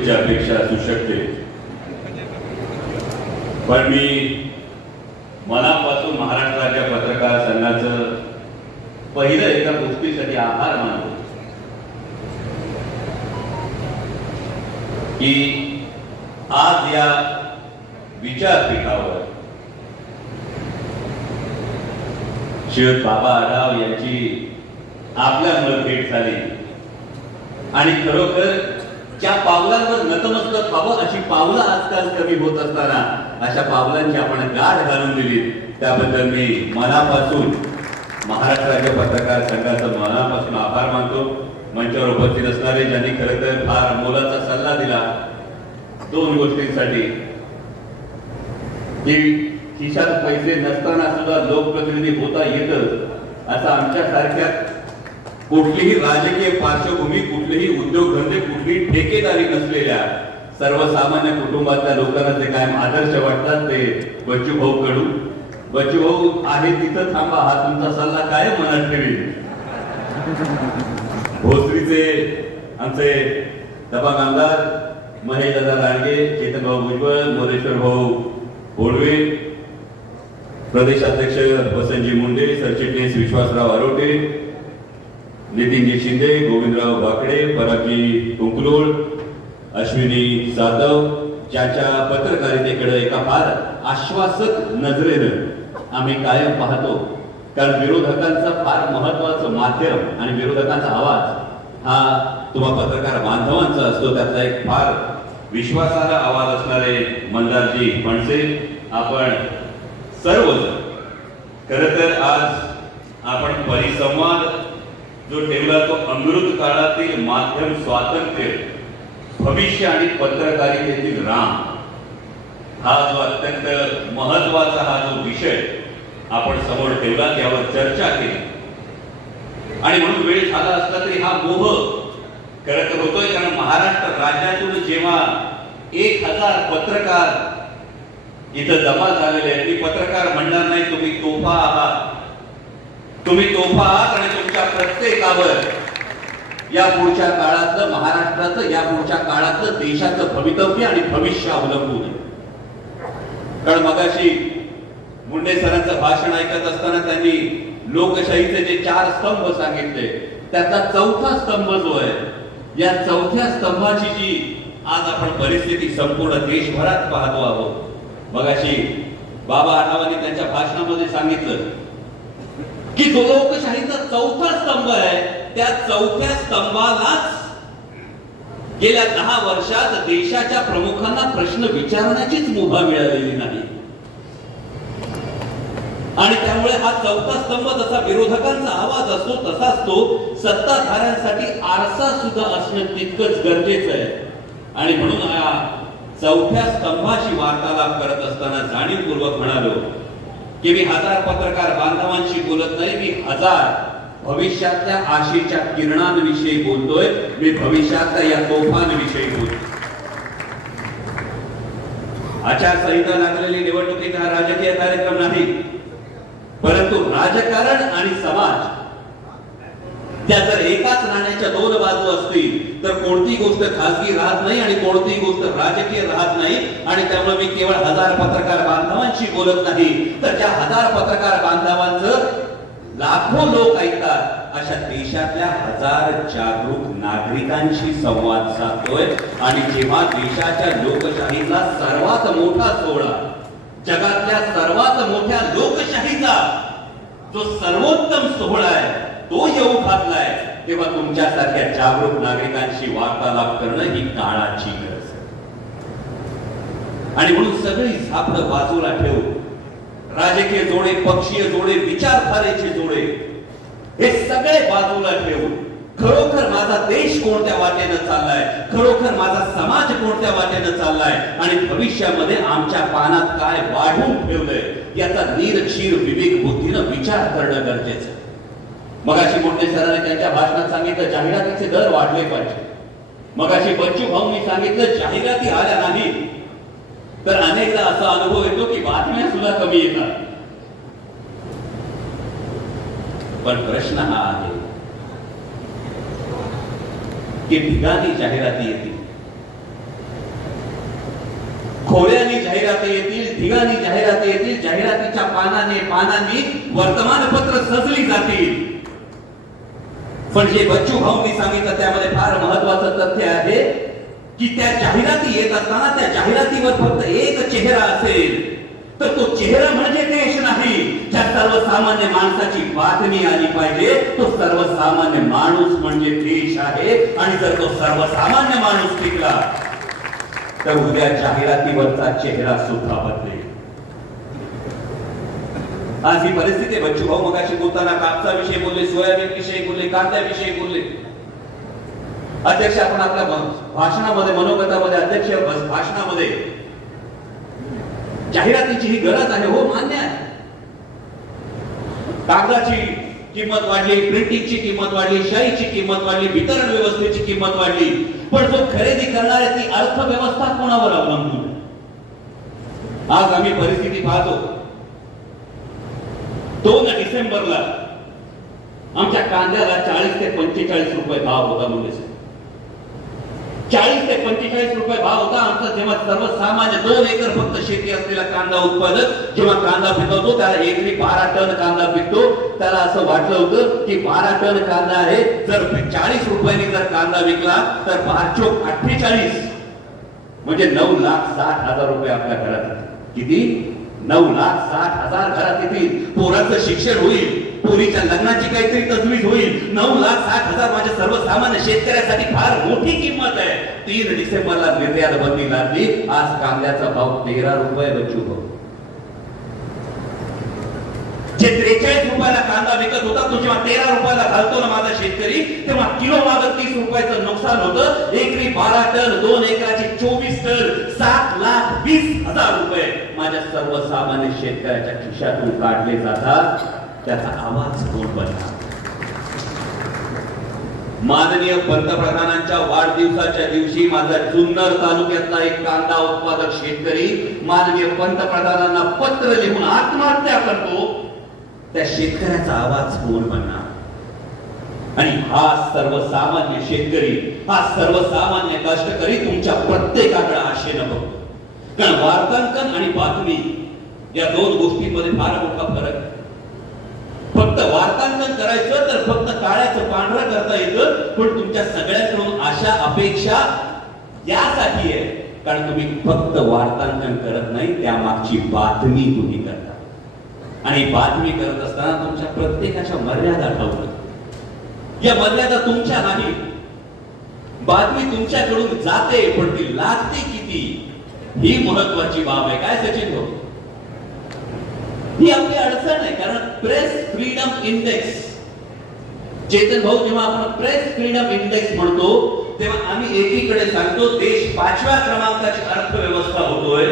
तुमची अपेक्षा असू शकते. पण मी मनापासून महाराष्ट्राच्या पत्रकार संघाचं पहिलं एका गोष्टीसाठी आभार मानतो. की आज या विचारपीठावर शिव बाबा आढाव यांची आपल्यामुळे भेट झाली. आणि खरोखर ज्या पावलांवर नतमस्तक व्हावं अशी पावलं आजकाल कमी होत असताना अशा पावलांची आपण गाठ घालून दिली. त्याबद्दल मी मनापासून महाराष्ट्र राज्य पत्रकार संघाचा मनापासून आभार मानतो. मंचावर उपस्थित असणारे ज्यांनी खरं तर फार मोलाचा सल्ला दिला दोन गोष्टींसाठी. की खिशात पैसे नसताना सुद्धा लोकप्रतिनिधी होता येत असं आमच्यासारख्या कुठलीही राजकीय पार्श्वभूमी कुठलेही उद्योगधंदे कुठलीही ठेकेदारी नसलेल्या सर्वसामान्य कुटुंबातल्या लोकांना जे कायम आदर्श वाटतात ते बच्चू भाऊ कडू. बच्चू भाऊ आहे तिथं थांबा हा तुमचा सल्ला काय मनात ठेवी भोसरीचे आमचे दबा आमदार महेश दादा लांडगे चेतनभाऊ भुजबळ मोरेश्वर भाऊ बोडवे प्रदेशाध्यक्ष वसंतजी मुंडे सरचिटणीस विश्वासराव आरोटे नितीनजी शिंदे गोविंदराव भाकडे पराजी कुंकलोळ अश्विनी जाधव ज्याच्या पत्रकारितेकडे एका फार आश्वासक नजरेनं आम्ही कायम पाहतो. कारण विरोधकांचं फार महत्वाचं माध्यम आणि विरोधकांचा आवाज हा तुम्हा पत्रकार बांधवांचा असतो. त्यातला एक फार विश्वासार्ह आवाज असणारे मंदारजी फणसे आपण सर्वजण. खर तर आज आपण परिसंवाद जो ठेवला तो अमृत काळातील माध्यम स्वातंत्र्य भविष्य आणि पत्रकारितेतील राम हा जो अत्यंत महत्त्वाचा हा जो विषय आपण समोर ठेवला त्यावर चर्चा केली. आणि म्हणून वेळ झाला असला तरी हा मोह करत तर होतोय कारण महाराष्ट्र राज्यातून जेव्हा एक हजार पत्रकार इथं जमा झालेले आहेत मी पत्रकार म्हणणार नाही तुम्ही तोफा आहात. तुम्ही तोफा आहात आणि प्रत्येकावर या पुढच्या काळातलं महाराष्ट्राचं या पुढच्या काळातलं देशाचं भवितव्य आणि भविष्य अवलंबून आहे. कारण मगाशी मुंडे सरांचं भाषण ऐकत असताना त्यांनी लोकशाहीचे जे चार स्तंभ सांगितले त्याचा चौथा स्तंभ जो आहे या चौथ्या स्तंभाची जी आज आपण परिस्थिती संपूर्ण देशभरात पाहतो आहोत. मगाशी बाबा आढावांनी त्यांच्या भाषणामध्ये सांगितलं की जो लोकशाहीचा चौथा स्तंभ आहे त्या चौथ्या स्तंभालाच गेल्या दहा वर्षात देशाच्या प्रमुखांना प्रश्न विचारण्याचीच मुभा मिळालेली नाही. आणि त्यामुळे हा चौथा स्तंभ जसा विरोधकांचा आवाज असतो तसाच तो सत्ताधाऱ्यांसाठी आरसा सुद्धा असणं तितकंच गरजेचं आहे. आणि म्हणून या चौथ्या स्तंभाशी वार्तालाप करत असताना जाणीवपूर्वक म्हणालो की मी हजार पत्रकार बांधवांशी बोलत नाही मी हजार भविष्यातल्या आशेच्या किरणांविषयी बोलतोय मी भविष्यातल्या या तोफांविषयी बोलतोय. आचारसंहिता लागलेली निवडणुकीचा हा राजकीय कार्यक्रम नाही परंतु राजकारण आणि समाज त्या जर एकाच नाण्याच्या दोन बाजू असतील तर कोणती गोष्ट खासगी राहत नाही आणि कोणतीही गोष्ट राजकीय राहत नाही. आणि त्यामुळे मी केवळ हजार पत्रकार बांधवांशी बोलत नाही. तर ज्या हजार पत्रकार बांधवांचं लाखो लोक ऐकतात अशा देशातल्या हजार जागरूक नागरिकांशी संवाद साधतोय. आणि जेव्हा देशाच्या लोकशाहीचा सर्वात मोठा सोहळा जगातल्या सर्वात मोठ्या लोकशाहीचा जो सर्वोत्तम सोहळा आहे तो येऊ घातलाय तेव्हा तुमच्यासारख्या जागरूक नागरिकांशी वार्तालाप करणं ही काळाची गरज आहे. आणि म्हणून सगळी झापड बाजूला ठेवून राजकीय जोडे पक्षीय जोडे विचारधारेचे जोडे हे सगळे बाजूला ठेवून खरोखर माझा देश कोणत्या वाटेनं चाललाय? खरोखर माझा समाज कोणत्या वाटेनं चाललाय? आणि भविष्यामध्ये आमच्या पानात काय वाढवून ठेवलंय? याचा निरक्षीर विवेक बुद्धीनं विचार करणं गरजेचं आहे. मगाशी मोठे सरांनी त्यांच्या भाषणात सांगितलं जाहिरातीचे दर वाढले पाहिजे. मगाशी बच्चू भाऊंनी सांगितलं जाहिराती आल्या नाही तर अनेकदा असा अनुभव येतो की बातम्या सुद्धा कमी येतात. पण प्रश्न हा आहे की ठिकाणी जाहिराती येतील. खोड्यानी जाहिराती येतील ठिकाणी जाहिराती येतील जाहिरातीच्या पानाने पानांनी वर्तमानपत्र सजली जातील. पण जे बच्चू भाऊंनी सांगितलं त्यामध्ये फार महत्वाचं तथ्य आहे की त्या जाहिराती येत असताना त्या जाहिरातीवर फक्त एक चेहरा असेल. तर तो चेहरा म्हणजे देश नाही. ज्या सर्वसामान्य माणसाची बातमी आली पाहिजे तो सर्वसामान्य माणूस म्हणजे देश आहे. आणि जर तो सर्वसामान्य माणूस टिकला तर उद्या जाहिरातीवरचा चेहरा सुद्धा बदलेल. आज ही परिस्थिती आहे. बच्चू भाऊ मगाशी बोलताना कापसा विषयी बोलले सोयाबीन विषयी बोलले कांद्याविषयी बोलले. अध्यक्ष आपण आपल्या भाषणामध्ये मनोगतामध्ये अध्यक्ष भाषणामध्ये जाहिरातीची ही गरज आहे हो मान्य आहे. कागदाची किंमत वाढली प्रिंटिंगची किंमत वाढली शाईची किंमत वाढली वितरण व्यवस्थेची किंमत वाढली पण जो खरेदी करणार आहे ती अर्थव्यवस्था कोणावर अवलंबून आज आम्ही परिस्थिती पाहतो. दोन डिसेंबरला आमच्या कांद्याला चाळीस ते पंचेचाळीस रुपये भाव होता म्हणजे चाळीस ते पंचेचाळीस रुपये भाव होता आमचा जेव्हा सर्वसामान्य दोन एकर फक्त शेती असलेला कांदा उत्पादक जेव्हा कांदा पिकवतो त्याला एकरी बारा टन कांदा पिकतो. त्याला असं वाटलं होतं की बारा टन कांदा आहे जर चाळीस रुपयाने जर कांदा विकला तर पाचशे अठ्ठेचाळीस म्हणजे नऊ लाख साठ हजार रुपये आपल्या घरात किती? नऊ लाख साठ हजार घरात येतील. पोराचं शिक्षण होईल. पोरीच्या लग्नाची काहीतरी तजवीज होईल. नऊ लाख साठ हजार माझ्या सर्वसामान्य शेतकऱ्यासाठी फार मोठी किंमत आहे. तीन डिसेंबरला निर्यात बंदी लागली. आज कांद्याचा भाव तेरा रुपये बच्चू भाऊ जे त्रेचाळीस रुपयाला कांदा विकत होता तो जेव्हा तेरा रुपयाला घालतो ना माझा शेतकरी तेव्हा किलो मागं तीस रुपयाचं नुकसान होतं. एकरी बारा टन दोन एकराचे चोवीस टन सात लाख वीस हजार रुपये माझ्या सर्वसामान्य शेतकऱ्याच्या खिशातून काढले जातात. त्याचा आवाज कोण बनला माननीय पंतप्रधानांच्या वाढदिवसाच्या दिवशी माझा जुन्नर तालुक्यातला एक कांदा उत्पादक शेतकरी माननीय पंतप्रधानांना पत्र लिहून आत्महत्या करतो. त्या शेतकऱ्याचा आवाज कोण बनणार? आणि हा सर्वसामान्य शेतकरी हा सर्वसामान्य कष्टकरी तुमच्या प्रत्येकाकडे आशेनं बघतो. वार्तांकन आणि बातमी या दोन गोष्टींमध्ये फार मोठा फरक आहे. फक्त वार्तांकन करायचं तर फक्त काळ्याचं पांढरं करता येतं पण तुमच्या सगळ्यांकडून आशा अपेक्षा यासाठी आहे. कारण तुम्ही फक्त वार्तांकन करत नाही त्यामागची बातमी तुम्ही करता. आणि बातमी करत असताना तुमच्या प्रत्येकाच्या मर्यादा ठेवतात या मर्यादा तुमच्या नाही बातमी तुमच्याकडून जाते पण ती लागते किती? ही महत्वाची बाब आहे. काय सचिन भाऊ? ही आपली अडचण आहे कारण प्रेस फ्रीडम इंडेक्स चेतन भाऊ जेव्हा आपण प्रेस फ्रीडम इंडेक्स म्हणतो तेव्हा आम्ही एकीकडे सांगतो देश पाचव्या क्रमांकाची अर्थव्यवस्था होतोय.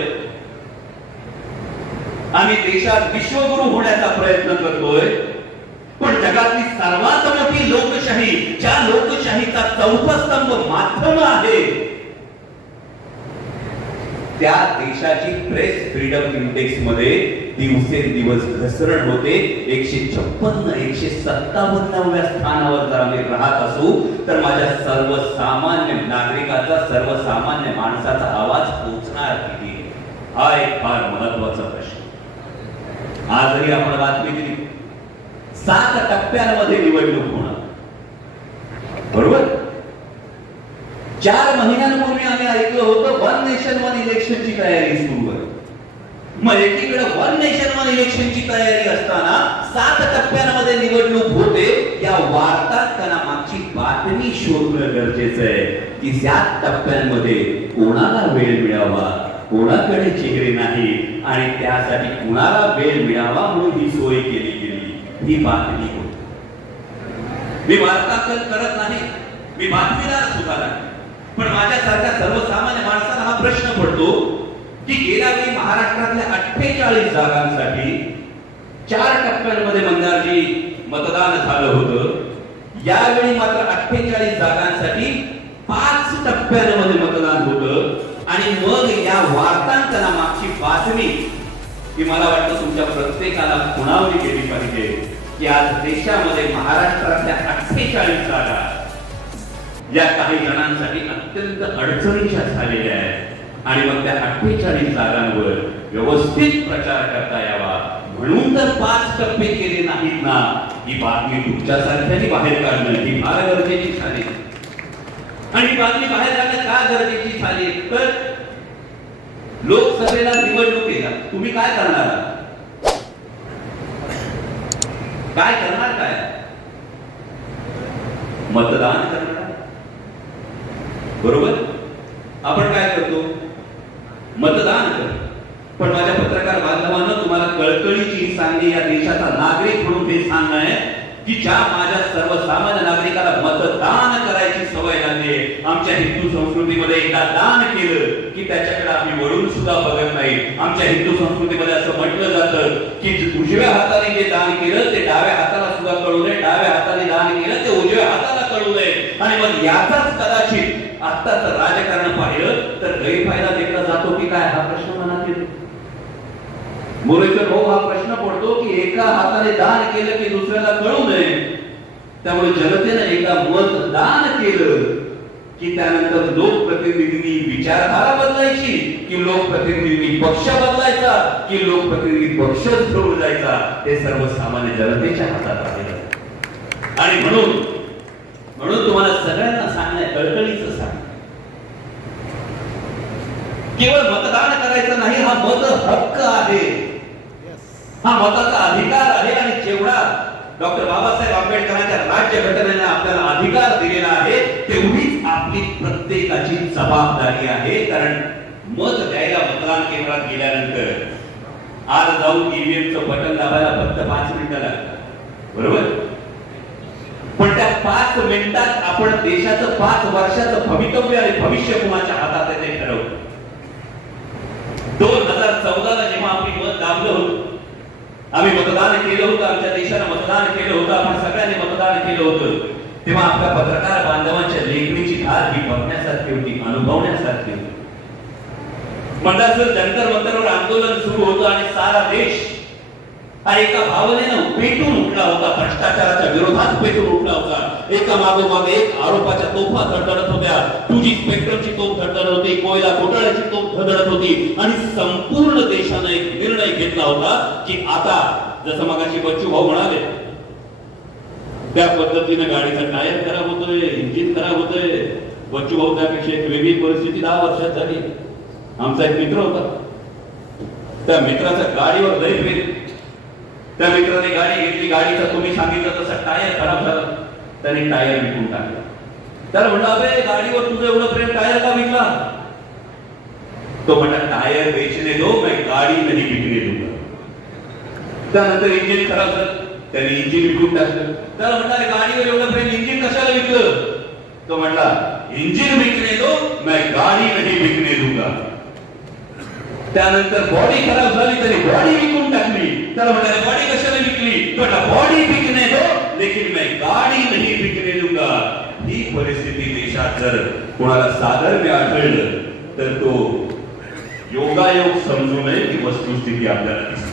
आम्ही देशात विश्वगुरु होण्याचा प्रयत्न करतोय. पण जगातली सर्वात मोठी लोकशाही ज्या लोकशाहीचा चौथा स्तंभ माध्यम आहे त्या देशाची प्रेस फ्रीडम इंडेक्समध्ये दिवसेंदिवस घसरण होते. एकशे छप्पन्न एकशे सत्तावन्नव्या स्थानावर जर आम्ही राहत असू तर माझ्या सर्वसामान्य नागरिकाचा सर्वसामान्य माणसाचा आवाज पोचणार किती? हा एक फार महत्त्वाचा प्रश्न. आजही आपण बातमी दिली. सात टप्प्यांमध्ये निवडणूक होणार बरोबर चार महिन्यांपूर्वी आम्ही ऐकलं होतं वन नेशन वन इलेक्शनची तयारी सुरू आहे. मग एकीकडे वन नेशन वन इलेक्शनची तयारी असताना सात टप्प्यांमध्ये निवडणूक होते. या वार्तांकनामागची बातमी शोधणं गरजेचं आहे. की सात टप्प्यांमध्ये कोणाला वेळ मिळावा कोणाकडे चेहरे नाही आणि त्यासाठी कुणाला वेळ मिळावा म्हणून ही सोय केली गेली. ही बातमी होती. मी वार्तांकन करत नाही. मी बातमीदार सुद्धा नाही. पण माझ्यासारख्या सर्वसामान्य माणसाला हा प्रश्न पडतो की गेल्या वेळी महाराष्ट्रातल्या अठ्ठेचाळीस जागांसाठी चार टप्प्यांमध्ये मंदारजी मतदान झालं होतं. यावेळी मात्र अठ्ठेचाळीस जागांसाठी पाच टप्प्यांमध्ये मतदान होतं. आणि मग या वार्तांकनामागची बातमी ही मला वाटतं तुमच्या प्रत्येकाला खुणावली गेली पाहिजे की आज देशामध्ये महाराष्ट्रातल्या अठ्ठेचाळीस जागा या काही जणांसाठी अत्यंत अडचणीच्या झालेल्या आहेत आणि मग त्या अठ्ठेचाळीस जागांवर व्यवस्थित प्रचार करता यावा. म्हणून तर पाच टप्पे केले नाहीत ना. ही बातमी तुमच्यासारख्यांनी बाहेर काढणं ही फार गरजेची झाली. आणि बातमी बाहेर काढणं का गरजेची झाली? तर लोकसभेला निवडणुकीला तुम्ही काय करणार? काय करणार काय? मतदान करणार? बरोबर? आपण काय करतो? मतदान करतो. पण माझ्या पत्रकार बांधवांना तुम्हाला कळकळीची सांगणे या देशाचा नागरिक म्हणून हे सांगणं आहे की ज्या माझ्या सर्वसामान्य नागरिकाला मतदान करायची सवय लागली आमच्या हिंदू संस्कृतीमध्ये एकदा दान केलं की त्याच्याकडे आम्ही वळून सुद्धा बघत नाही. आमच्या हिंदू संस्कृतीमध्ये असं म्हटलं जातं की उजव्या हाताने जे दान केलं ते डाव्या हाताला सुद्धा कळू नये. डाव्या हाताने दान केलं ते उजव्या हाताला आणि मग याचाच कदाचित आत्ताच राजकारण पाहिलं तर गैरफायदा घेतला जातो की काय? हा प्रश्न मनात येतो. मोरेकर भाऊ हा प्रश्न पडतो की एका हाताने दान केलं की दुसऱ्याला कळू नये. त्यामुळे जनतेनं एकदा मतदान केलं की त्यानंतर लोकप्रतिनिधींनी विचारधारा बदलायची की लोकप्रतिनिधींनी पक्ष बदलायचा की लोकप्रतिनिधी पक्षच ठरवून जायचा हे सर्वसामान्य जनतेच्या हातात आहे. आणि म्हणून म्हणून तुम्हाला सगळ्यांना सांगणं कळकळीचं सांग केवळ मतदान करायचं नाही हा मत हक्क आहे. हा मताचा अधिकार आहे आणि जेवढा डॉक्टर बाबासाहेब आंबेडकरांच्या राज्य घटनेने आपल्याला अधिकार दिलेला आहे तेवढीच आपली प्रत्येकाची जबाबदारी आहे. कारण मत द्यायला मतदान केंद्रात गेल्यानंतर आज जाऊन ईव्हीएमचं बटन दाबायला फक्त पाच मिनिटं लागतात. बरोबर? पण त्या पाच मिनिटात आपण देशाचं पाच वर्षाचं भवितव्य आणि भविष्य कुणाच्या हातात आहे ते ठरवलं दोन हजार चौदाला जेव्हा आपली मत दाबलं होतं आम्ही मतदान केलं होतं आमच्या देशानं मतदान केलं होतं आपण सगळ्यांनी मतदान केलं होतं. तेव्हा आपल्या पत्रकार बांधवांच्या लेखणीची धार ही बघण्यासारखी होती अनुभवण्यासारखी होती. मंडळाचं जंतर मंतरवर आंदोलन सुरू होतं आणि सारा देश आणि एका भावनेनं पेटून उठला होता भ्रष्टाचाराच्या विरोधात पेटून उठला होता. एका मागोमाग एक आरोपाच्या तोफा धडधडत होत्या. तुझी स्पेक्ट्रमची तोफ धडधडत होती कोयला घोटाळ्याची तोफ धडधडत होती आणि संपूर्ण देशानं एक निर्णय घेतला होता की आता जसं मगाशी बच्चू भाऊ म्हणाले त्या पद्धतीने गाडीचा टायर खराब होतोय इंजिन खराब होतोय. बच्चू भाऊ त्यापेक्षा एक वेगळी परिस्थिती दहा वर्षात झाली. आमचा एक मित्र होता. त्या मित्राच्या गाडीवर लय प्रेम. त्या मित्राने गाडी घेतली. गाडीचा तुम्ही सांगितलं तसं टायर खराब झाला. त्याने टायर विकून टाकला. त्याला म्हणलं अबे गाडीवर तुझं एवढं प्रेम टायर का विकला? तो म्हणला टायर बेचने दो मैं गाडी नाही विकने दूंगा त्यानंतर इंजिन खराब झालं. त्याने इंजिन विकून टाकलं. त्याला म्हणणार गाडीवर एवढं प्रेम इंजिन कशाला विकलं? तो म्हणला इंजिन विकने दो मैं गाडी नाही विकने दूंगा त्यानंतर बॉडी खराब झाली तरी बॉडी विकून टाकली. त्याला म्हणाले बॉडी कशाला विकली? तो बॉडी विकणे दो लेकिन मैं गाडी नाही विकणे दूंगा ही परिस्थिती देशात जर कोणाला साधर्म्य आढळलं तर तो योगायोग समजू नये ती वस्तुस्थिती आपल्याला दिसते.